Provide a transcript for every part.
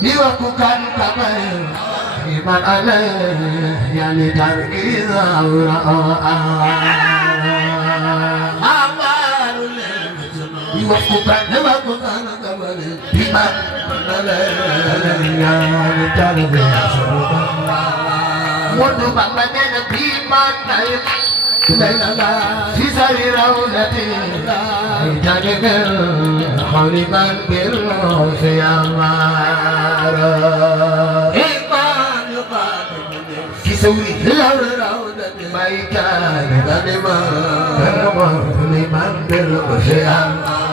Dilakukan kabar iman alaih yang dikariza dilakukan kabar iman alaih yang dikariza Wadu Bamba nena biman naik في سرير رولتي جانب حلما بالخيامار إيمان يقاتل في سوري رولتي ما كان جانب حلما بالخيامار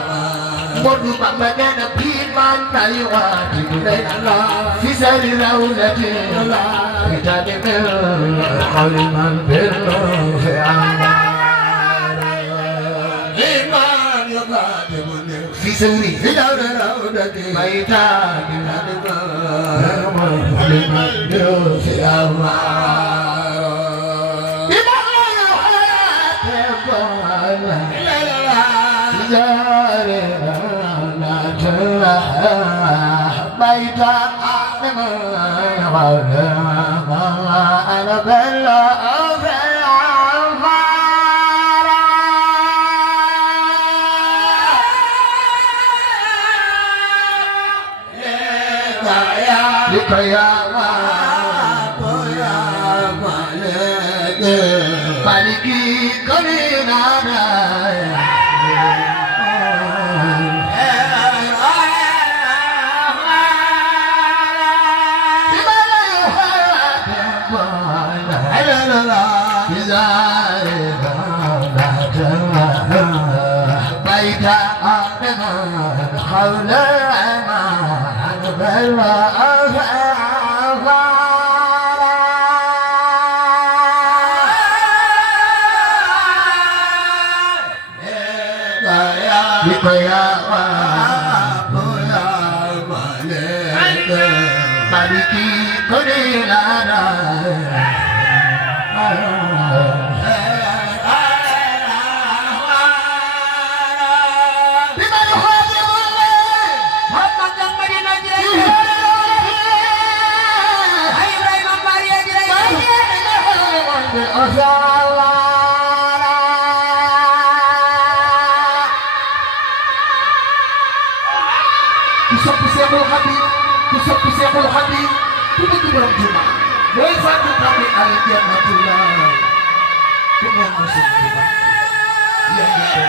Modu Bamba nena biman naik في سرير رولتي جانب حلما بالخيامار في سوري في دور الأولاد ميتان لمن في أمار يا مالكي كرينا Maliki Kodinara Pusat-pusat Habib kita tidak cuma boleh satu kami al-jannatullah dengan musuh kita yang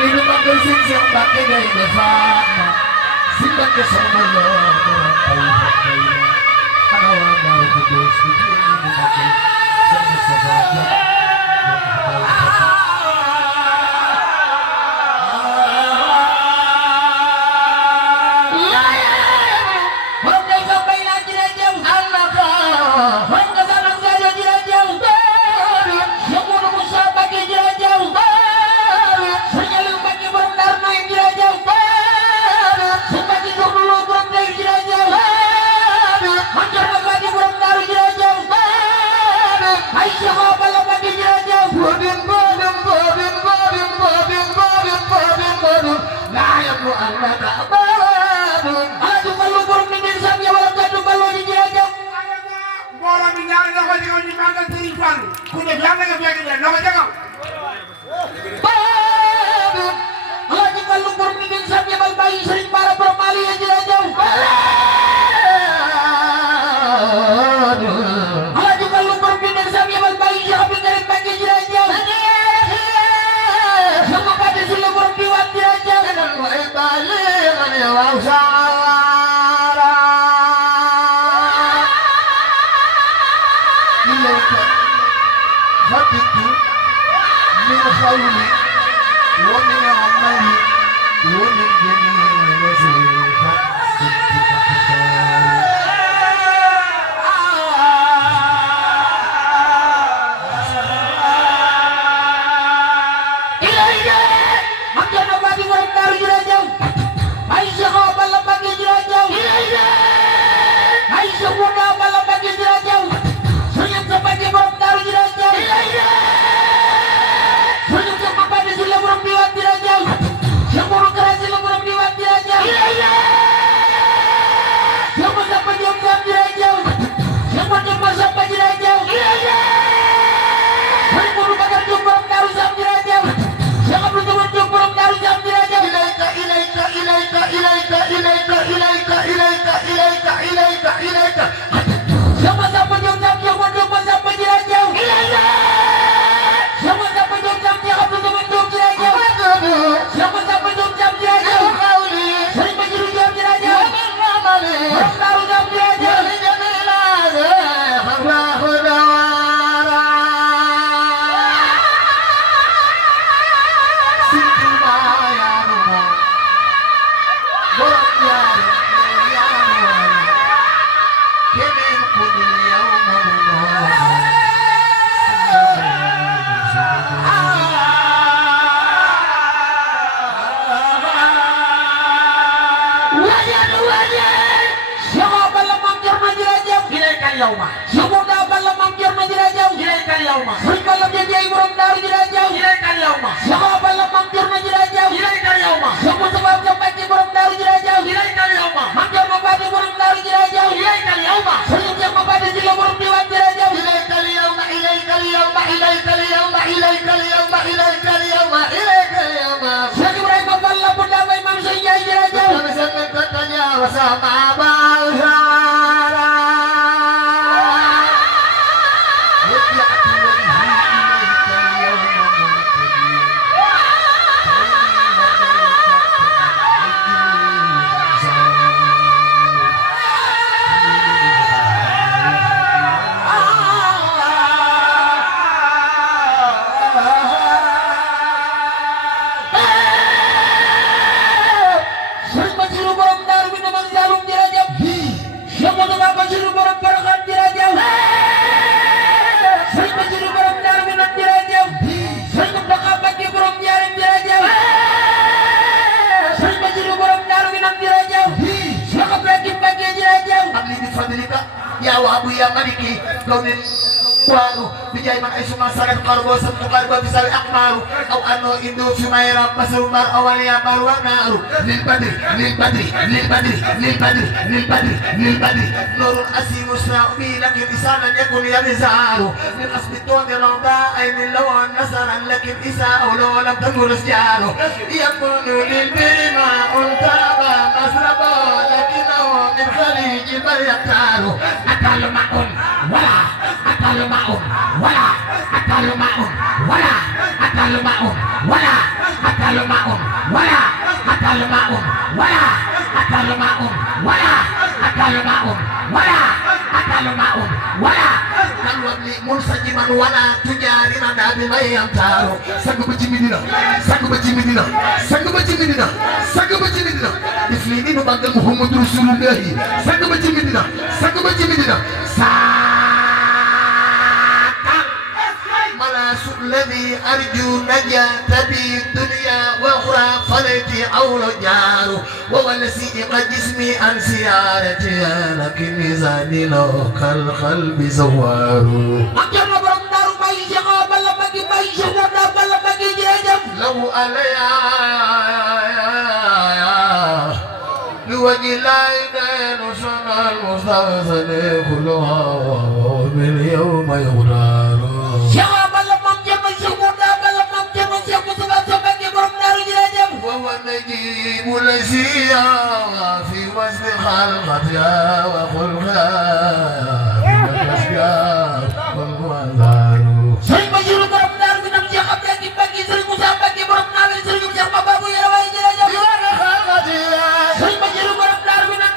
ini pakai sing pakai gaya desa, sing pakai sama lo, kawan baru kudus itu ini pakai sama saja. yebal bàyyi Serigne Bara borom Mali ya jërëjëf Alaaji Fallu borom bi nekk sam yebal bàyyi Cheikh Abdou Karim Mbacké jërëjëf sama Fati si la borom bi waat jërëjëf waaw saara ilayka fatitu min xawli wa min amali wa min jamii nasiha ilayka am jana badi borom Daaru jërëjëf ay Cheikh Balla Mbacké jërëjëf ay Cheikh Mouda Balla Mbacké jërëjëf Serigne Sa Mbacké borom Daaru jërëjëf Serigne Sa Mbacké si la borom di waat jërëjëf Cheikh Mourou Kara si la borom di waat jërëjëf Cheikh Moussa Mbacké Diop Sam jërëjëf Cheikh Moussa Mbacké jërëjëf Serigne Mourou Bakar Diop borom Daaru Sam jërëjëf Cheikh Abdou Zaman Diop borom Daaru Sam jërëjëf ilayka sama sama jom sam sama jom sama jërëjëf sama sama jom sam Cheikh Abdou Zaman Diop jërëjëf sama sama jom sam jërëjëf Serigne Bassirou Diop jërëjëf borom Daaru Sam jërëjëf yawma Sumuda Balla Mam Cerno jërëjëf ilaykal yawma Serigne Balla Jeey borom Daaru jërëjëf ilaykal yawma Sumuda Balla Mam Cerno jërëjëf ilaykal yawma Sumuda Balla Mbacké borom Daaru jërëjëf ilaykal yawma Mam Cerno Mbacké borom Daaru jërëjëf ilaykal yawma Serigne Cerno Mbacké si la borom diwaan jërëjëf ilaykal yawma ilaykal yawma ilaykal yawma ilaykal yawma ilaykal yawma ilaykal yawma Cheikh Ibrahima Balla bu Dabay Mam Serigne Ndiaye jërëjëf ya wabu ya maliki kaunin waru bijay man ay sumasagat qarbo sa qarbo bisawi akmaru aw anno indu fi mayra basar mar awaliya marwa naru lil badri lil badri lil badri lil badri lil badri lil badri nurun asimu sa'bi lakin isanan yakun yalizaru min asbi tawdi rawda ayn lawan nasaran lakin isa aw law lam takun asjaru yakunu lil bima untaba masraba lakinahu min khalij baryataru akalu ma'un wala akalu ma'un wala akalu ma'un wala akalu ma'un wala akalu ma'un wala akalu ma'un wala akalu ma'un wala akalu ma'un wala akalu ma'un wala kan wabli munsajiman wala tujari nada bi mayam taro sagu ba ci Medina sagu ba ci Medina sagu ba ci Medina sagu ba ci Medina islimi no bagal Muhammad Rasulullah sagu ba ci Medina sagu ba ci Medina الذي أرجو نجاة بي الدنيا وأخرى فليتي أول جار وولسي قد جسمي عن سيارتي لكن ميزاني لو كالقلب زوار أجل برم دار باي شغا بلا بقي باي شغا بلا بقي جيجم لو عليا لوجه لا يدين سنة المستغسل كلها من يوم يغدار وهو النجيب الذي في وزن الخلقة وخلقها Sëriñ Basiru borom Daaru Minam Cheikh Abdou Mbacke Sëriñ Moussa Mbacke borom Naawel Sëriñ Cheikh Mababou Yara way jërëjëf Sëriñ Basiru borom Daaru Minam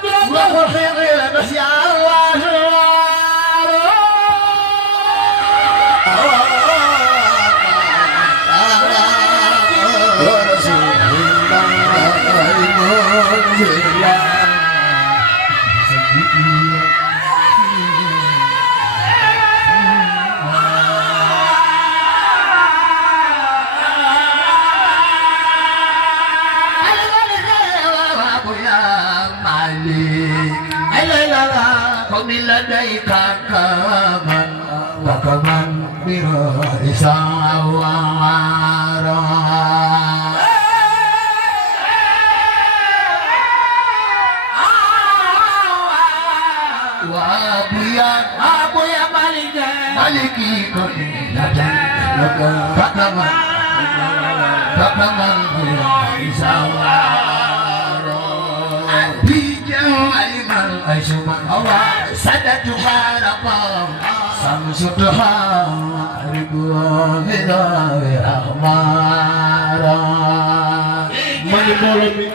لديك كمن وكمن برئيس وعارا وابويا مالكي كمن لديك كمن برئيس وعارا بجمال الأجمل سدت حرقا سمسدها رضوان الله أخمارا man mbooloo mi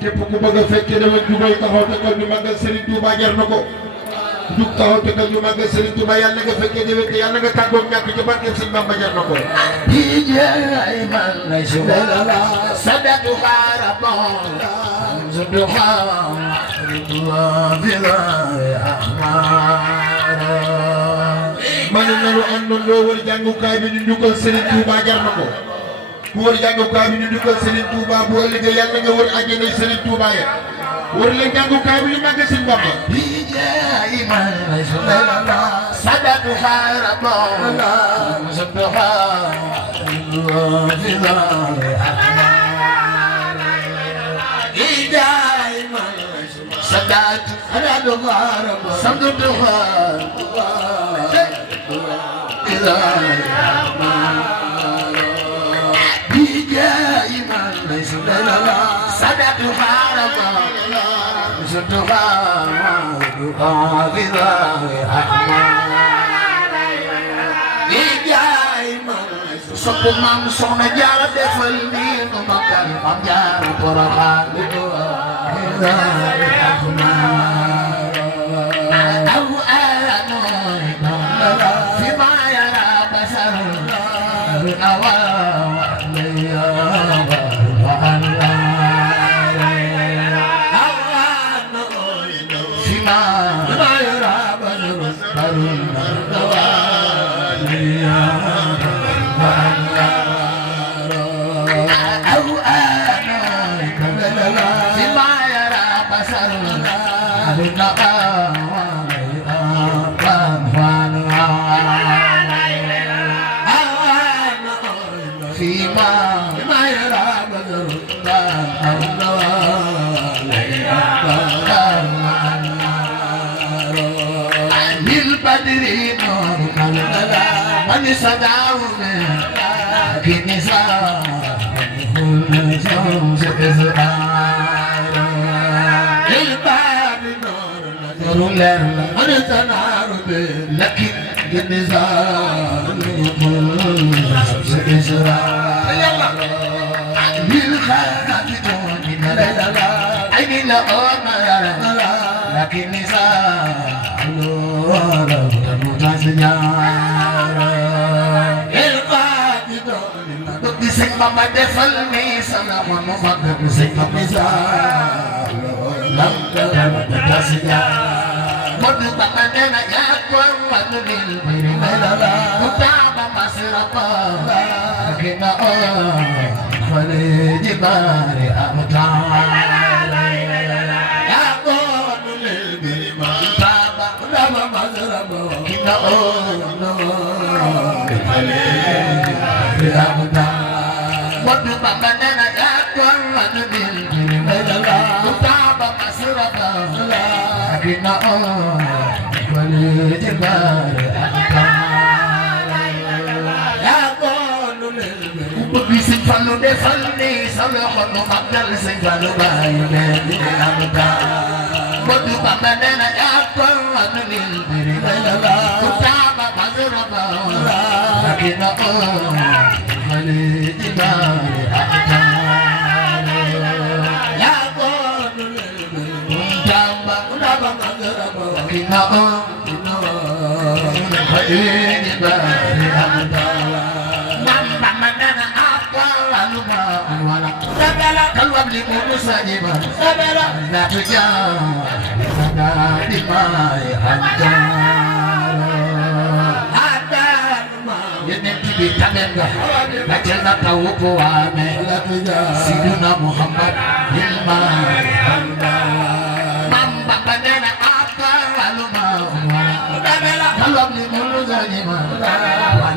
képp ku bëgg a fekkee dama jubay taxaw te kon ñu màggal Serigne Touba jar na ko jug taxaw te kon ñu màggal Serigne Touba yàlla nga fekkee déwén te yàlla nga tàggoog ñàkk ci barkeem Serigne Bamba jar na ko سدت حرقا سمسدها رضوان الله أخمارا man nañu àndandoo wër jàngukaay bi ñu njukkal Serigne Touba jar na ko ku wër jàngukaay bi ñu njukkal Serigne Touba bu ëllëgee yàlla nga wër àjjana Serigne Touba ya wër leen jàngukaay bi ñu màgg Serigne Bamba سدت حرقا سمسدها رضوان الله سدات أنا دغارب سمدتها إذا بجاي من ليس لنا سدات حرب سمدتها إذا بجاي من صب مام صون جار دفلني نمكن مام جار برهان أو أنا فيما يرى بصر فيما يرى من صدعوني لكن كل شمس إزرار الباب نور من تنار لكن النزار كل شمس إزرار للخانة دون عين الأمر لكن نزار نور Sing mama defal mi sana mo fagad sing misa lam da siya mod bakane na yakwa manulil bilala utama masrapa kina o khale jibari amta yakwa manulil bilala utama masrapa kina o khale jibari amta Wadu bakana yakwa manudil bilala utaba masraba akina wali jibar yakwa nulil fallu defal ni sa loxo nu màggal Sëñ Fallu baay mel ni am daa Modou Bamba nee na yàqal anu lil biri ku taaba mazraba lakina mali ibari aktaare yàqal lil biri ku taaba mazraba lakina mali ibari aktaare Bamba nee na yàqal anu wala kalwam li mu musajiba la tujaa di may Yonent bi tamen nga laajal na taw ko waame Sidina Muhammad ilmay Mam Bamba nee na akaluma kalwam li mu musajiba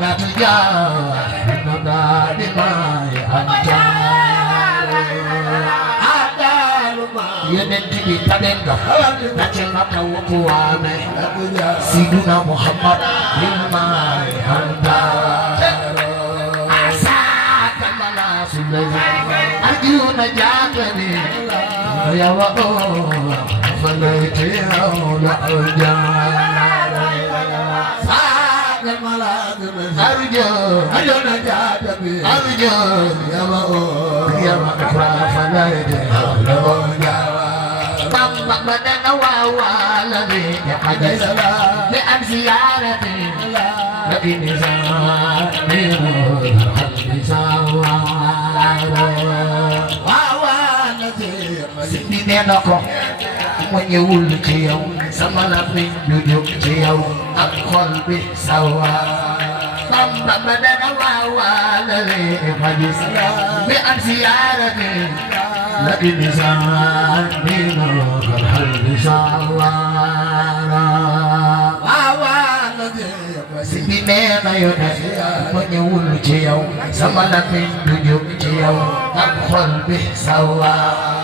la tujaa di may Yonent bi tamen nga laajal na taw ko waame Sidina Muhammad ilmay asaka mala sulay arjuna jagani ya wa falaiti la asaka mala arjuna jagani ya wa falaiti la Bamba badana wawala bi hadisala bi an ziyarati lakin zani wawala bi nena ko mo ñewul ci yow sama la bi du jóg ci yow ak xol bi sawa Bamba badana wawala bi hadisala bi an ziyarati لكن زانينا بالحب سوارا سيدنا يونس من يقول جيو سمانا من دجوب جيو أدخل به سوارا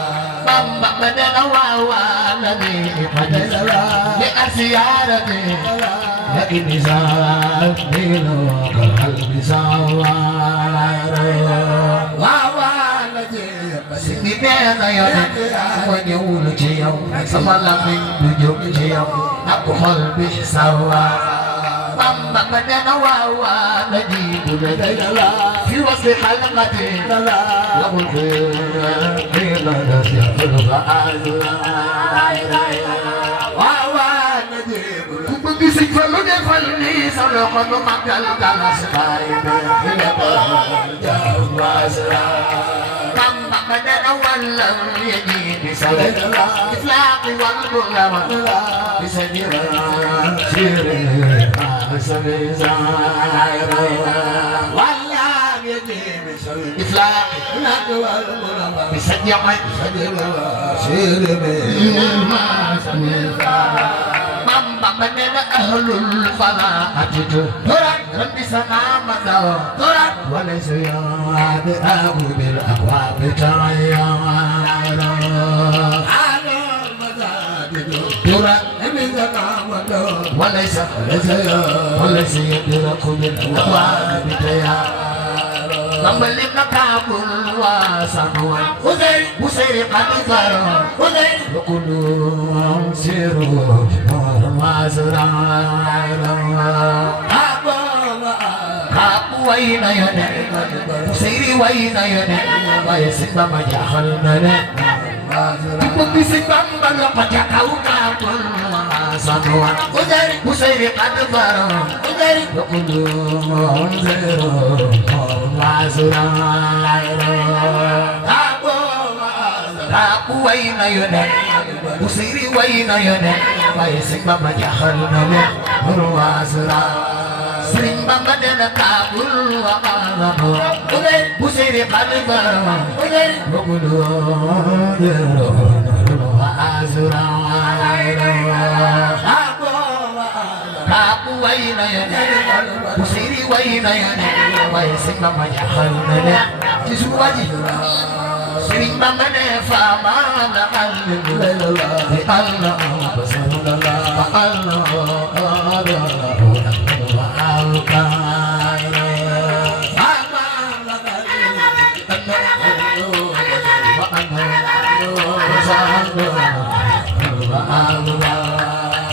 Bamba بدنا واوانا بحدثنا بأسيارتي لكن زانينا بالحب سوارا Sidina Yonent mo ñëwul ci yow sama lamiñ du jóg ci yow ak xol bi sawa Bamba ba dana waawa na jiitu la fi wasi xalqati lahul khayr la yaful waawa na jiitu ku bëgg Sëñ Fallu defal ni sa loxo nu màggal galas baay Bamba بدنا ولا يجي بسبب إطلاق والبغلة بسبب سير سبب زاير ولا يجي بسبب إطلاق والبغلة بسبب سير Bamba بدنا أهل الفلاح ترى ربي سلامة ترى وليس يعاد أبو بالأقوام تغير ترى ربي سلامة وليس يدرك بالأقوام تغير Kembali ke kabul wasanwa Usai kadifaro Lukulung siru Kapu waina yone Usiri waina yone Bayasik bama jahal nane Bisik bamba Lapa kau kabul wasanwa Usai kadifaro Lukulung siru Kapu waina yone Usiri waina yone Bayasik bama jahal nane Urwasra Sering Bamba dana kabul wa qalamo Usiri qalibara Lukudu wa azra Kapu waina yone Usiri waina yone Bayasik bama jahal nane Jisumu waji Sering Bamba dana fama na qalbimu Allah basarullah Allah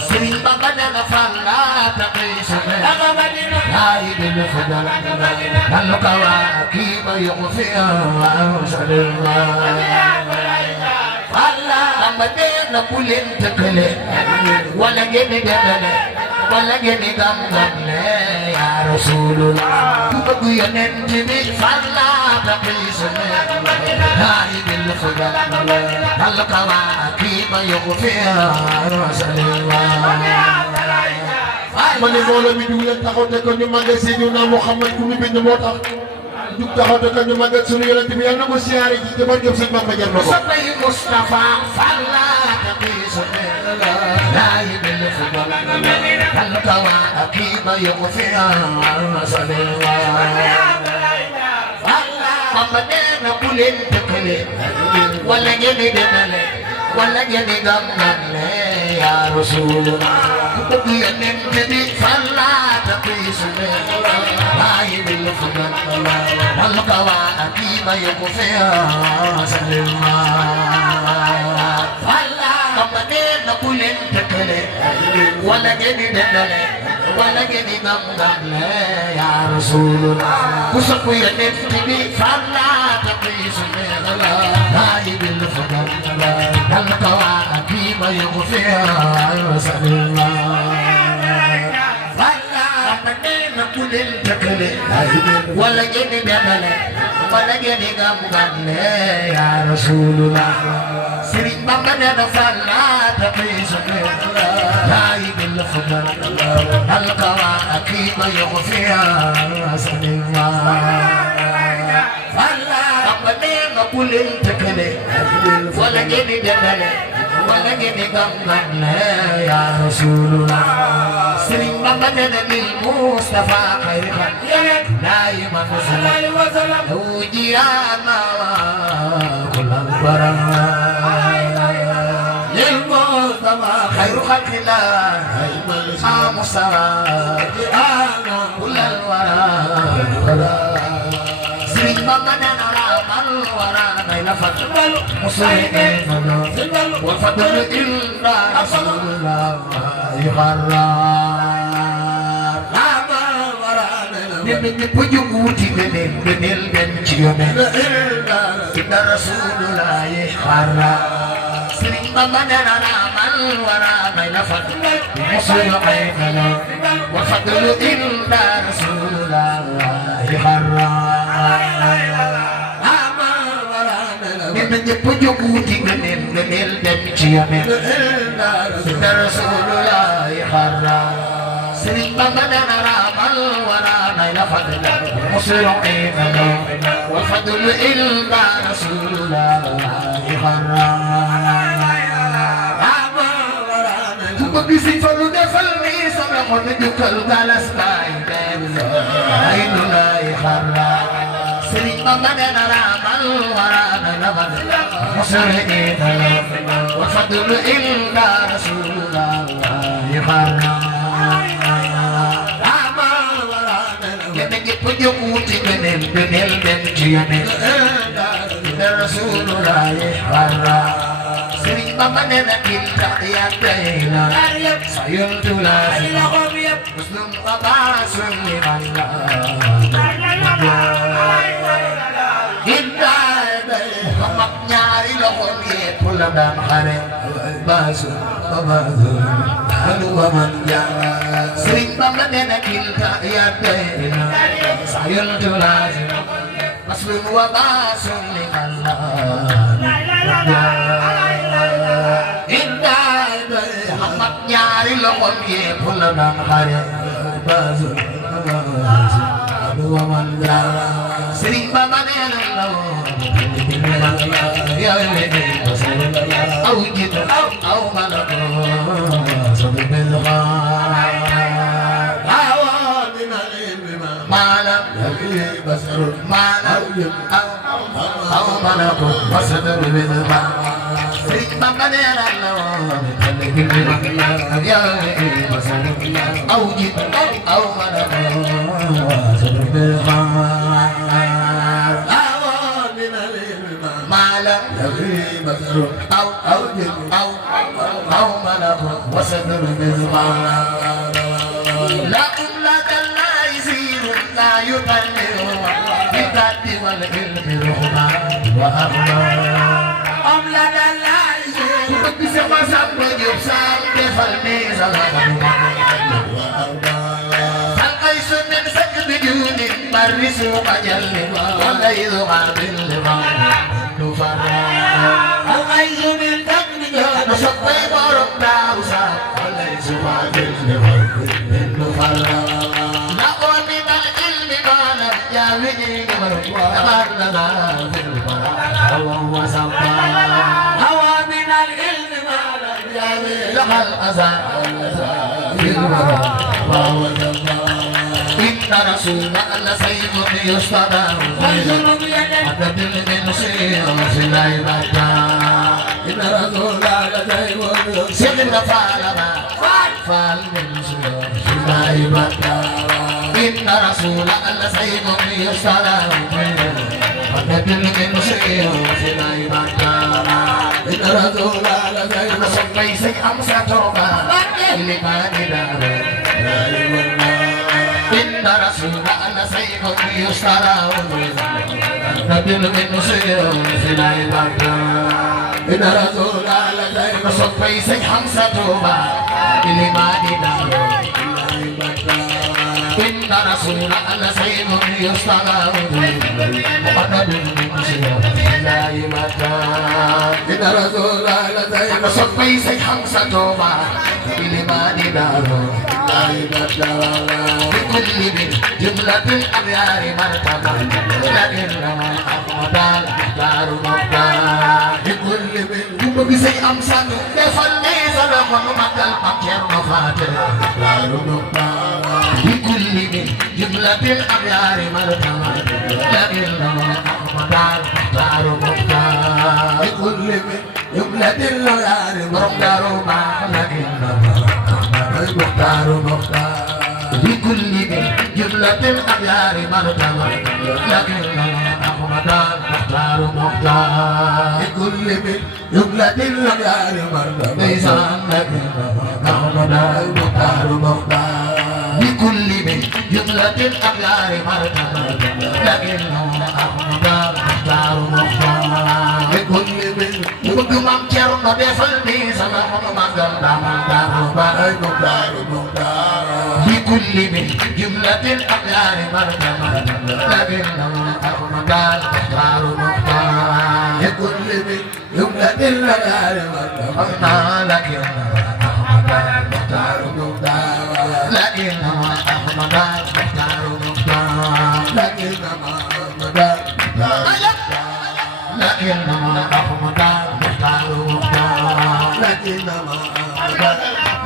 Sëriñ Bamba nee na fan laa taxee sama laay del fadal dal ko waa kii ba yokku fi Falla Bamba nee na bu leen tëkkale wala ngeen di demale wala ngeen di gam-gamle yaa Rasulullah ku bëgg yonent bi Falla taxee sama laay del fadal dal ko waa kii ba yokku fi ma ne mbooloo mi dugg leen taxaw te ko ñu màggal Seydina Muhammad ku mu bind moo tax jug taxaw te ko ñu màggal sunu yonent bi yàlla na ko siyaare ji te ba jóg sëñ Bamba jar na ko soppay Mustafa Falla taxee sama laay del fadal dal ko waa kii ba yokku fi Bamba nee na bu leen tëkkale wala ngeen di demale wala ngeen di gam-gamle yaa Rasulullah ku bëgg yonent bi Falla taxee sama laay del fadal dal ko waa kii ba yokku fi Falla Bamba nee na bu leen tëkkale wala ngeen di demale wala ngeen di gam-gamle yaa Rasulullah ku sopp yonent bi Falla taxee sama laay del fadal dal ko waa kii ba yokku fi Falla Bamba nee na bu leen tëkkale wala ngeen di demale wala ngeen di gam-gamle yaa Rasulullah Sëriñ Bamba nee na Falla taxee sama laay del fadal dal ko waa kii ba yokku fi Falla Bamba nee na bu leen tëkkale wala ngeen di demale wala ngeen di gam-gamle yaa Rasulullah Sëriñ Bamba nee na lil Mustafa xayri xalq daayima sallallahu alayhi jiyaana kullal baram lil Mustafa xayri xalqillah Mustafa jiyaana kullal wara Sëriñ Bamba nee na raamal wara nay la fatal muslimin wa fadl illa Rasulullah xarra ñëpp jóg wuti gëneel dem ci yonent inna Rasulullah xarra Sëriñ Bamba nee na raamal wara nay la fatal muslimin wa fadl illa Rasulullah xarra ñëpp jóg wuti gëneel dem ci yonent inna Rasulullah xarra Sëriñ Bamba nee na raamal wara nay la fadl muslimin wa fadl illa Rasulullah xarra ku bëgg si Fallu defal ni sama xol jukkal galas baay ay nu lay xarra Sëriñ Bamba nee na raamal wara nay la fadl muslimin wa fadl illa Rasulullah xarra ñëpp jóg wuti gëneel dem ci yonent inna Rasulullah xarra Sëriñ Bamba nee na kinta yàggayla sayultu la muslim abaasun liman la ba mag ñaari loxoom yépp la daan xare baasun abaasun aluwa man jàng Sëriñ Bamba nee na kinta yàggayla sayultu la muslim abaasun liman la mag ñaari loxoom yépp la daan xare baasun aluwa man jàng Sëriñ Bamba nee na la أو جد أو ملك صدق الغار من العلم ما لم يلقي بصر ما لم أو ملك وصدق بالغار Sëriñ Bamba nee na la يا بصر أو جد أو ملك صدق بالغار ما لم يلقي بصر أو أو ملك وصدر مزمار لكم لك لا يزيد لا يقلل بالذات والعلم رحمة وأرض أم لك لا يزيد بسما سما يبسام بفرمي زلمة وأرض فالقيس من سكب جود مرس مجل والليل غابل نفرا القيس من سكب جود نشطي مرم داوسا والليل غابل نفرا نقوى من العلم مانا يا وجه تبرنا في البراء الله سبحانه هوى من العلم مانا يا وجه لقد أزال في البراء الله سبحانه إن رسول الله سيد يصطدى عدد من سير سليمان إن رسول الله سيد فعل من سير سليمان إن رسول الله سيد يصطدى عدد من سير سليمان إن رسول الله سيد سمي سي أمسى توبا لمن دار إن رسول الله سيد يصطدى عدد من سير سليمان إن رسول الله سيد سمي سي أمسى توبا لمن دار إن رسول الله سيد يصطدى عدد من سير سليمان إن رسول الله سيد سمي سي أمسى توبا لمن دار بكل من جملة الأغيار مرتبة لكنما أحمد الأحجار مختار بكل من جملة بسي أمسان يفلي زلقا مدى المكير مفاتر الأحجار مختار بكل من جملة الأغيار مرتبة لكنما أحمد الأحجار مختار بكل من جملة الأغيار مختار لكنما المختار مختار بكل من جملة الأغيار مرتبة لكن أحمد المختار مختار بكل من جملة الأغيار مرتبة ليس لكن أحمد المختار مختار بكل من جملة الأغيار مرتبة لكن أحمد المختار مختار بكل من يبدو ممكن ندفل بي سلام مقدم بكل من جملة الأغيار مرتبة لكن أحمد المختار مختار بكل من جملة الأغيار مرتبة لكن أحمد المختار مختار لكن أحمد المختار مختار لكن أحمد لكنما أحمد المختار مختار لكنما أحمد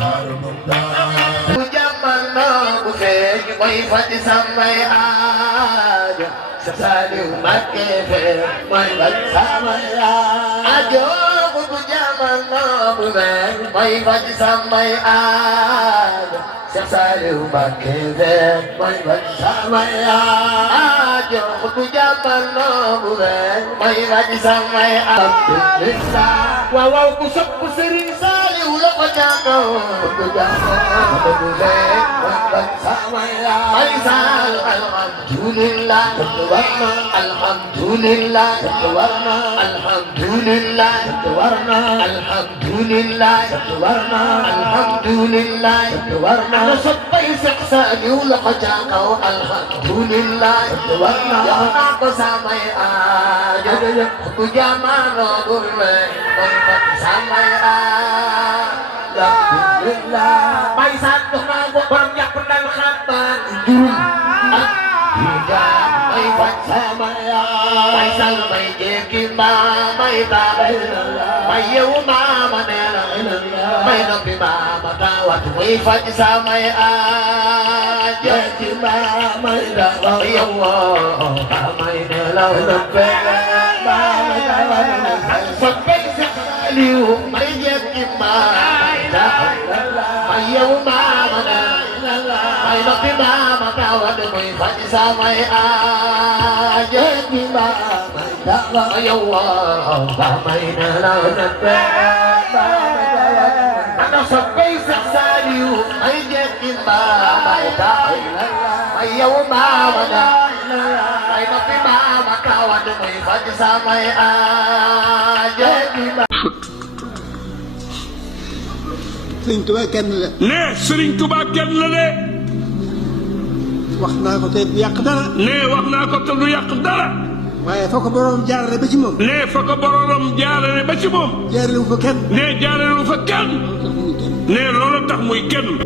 المختار مختار وجمعنا بفيج ويفت سمي آج سسالي ومكي في ويفت سمي آج وجمعنا بفيج ويفت سمي آج سسالي ومكي في ويفت سمي آج وجمعنا بفيج ويفت سمي آج waaw ku sopp Serigne Saliou la ko jàngoo ku jàngoo ku leen wax sama yaa ay sal alhamdulillah warna alhamdulillah warna alhamdulillah warna alhamdulillah warna alhamdulillah warna la soppay Cheikh Saliou la ko jàngoo alhamdulillah warna yaa ko sama yaa jërëjëf ku jamono bu samay alhamdulillah bay sant naa ko borom jàpp ndal xabaar jurum ak juram bay faj samay bay sal bay jékki mbaa bay taabay bay yow maama nee na bay noppi maama taawat bay faj samay jékki mbaa bay taabay yow maamay nee na noppi maama taawat Saliou may jékki maama may yow maama may noppi maama taawat muy faj samay jékki maama yow maamay nee na noppi maama taawat may yow maama nga may na fi maama kawan muy faj samay aajo Sëriñ Tuba kenn la. ne Sëriñ Tuba kenn la de. wax naa ko te du yàq dara. ne wax naa ko te du yàq dara. waaye fa ko boroom jaarale ba ci moom. ne fa ko boroom jaarale ba ci moom. jaarale wu fa kenn. ne jaarale wu fa kenn. ne loolu tax muy kenn.